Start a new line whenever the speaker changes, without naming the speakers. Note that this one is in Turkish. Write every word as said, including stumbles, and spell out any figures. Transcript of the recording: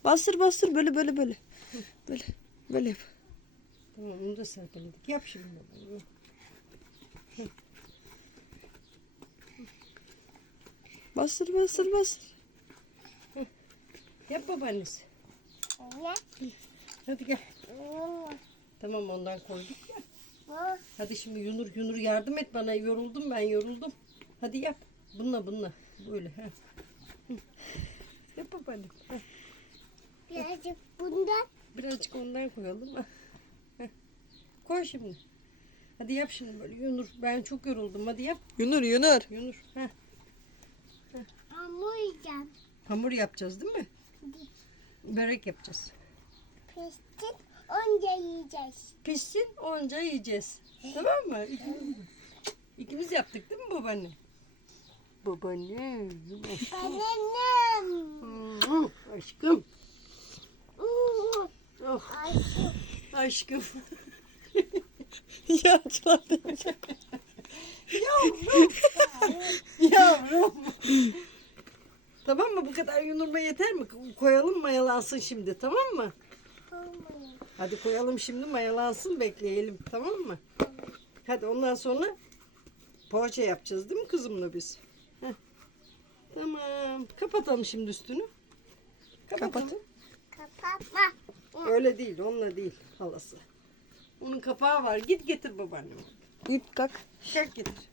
Bastır bastır böyle böyle böyle. Böyle böyle yap.
Tamam onu da serpeledik. Yap şimdi.
Bastır bastır bastır.
Yap babaannesi. Hadi gel. Tamam ondan koyduk ya. Hadi şimdi Yunur Yunur yardım et bana. Yoruldum ben yoruldum. Hadi yap. Bununla bununla. Böyle. Heh. Yap babaanne. Heh.
Birazcık bundan.
Birazcık ondan koyalım. Heh. Koy şimdi. Hadi yap şimdi böyle Yunur. Ben çok yoruldum. Hadi yap.
Yunur Yunur.
Yunur. Heh.
Hamur yiyeceğim.
Hamur yapacağız değil mi? Börek yapacağız.
Pişsin. Onca yiyeceğiz.
Pişsin onca yiyeceğiz. Tamam mı? İkimiz, İkimiz yaptık değil mi babaanne? Babaanne.
Annem.
Hmm, Aşkım. Oh,
Aşkım.
aşkım.
Ya Çınar.
Yavrum. Yavrum. Tamam mı? Bu kadar yunurma yeter mi? Koyalım mayalansın şimdi. Tamam mı? Hadi koyalım şimdi mayalansın bekleyelim. Tamam mı? Hadi ondan sonra poğaça yapacağız değil mi kızımla biz? Heh. Tamam. Kapatalım şimdi üstünü. Kapatalım.
Kapat.
Kapatma.
Öyle değil. Onunla değil halası. Onun kapağı var. Git getir babaanneme.
Git kalk.
Kalk getir.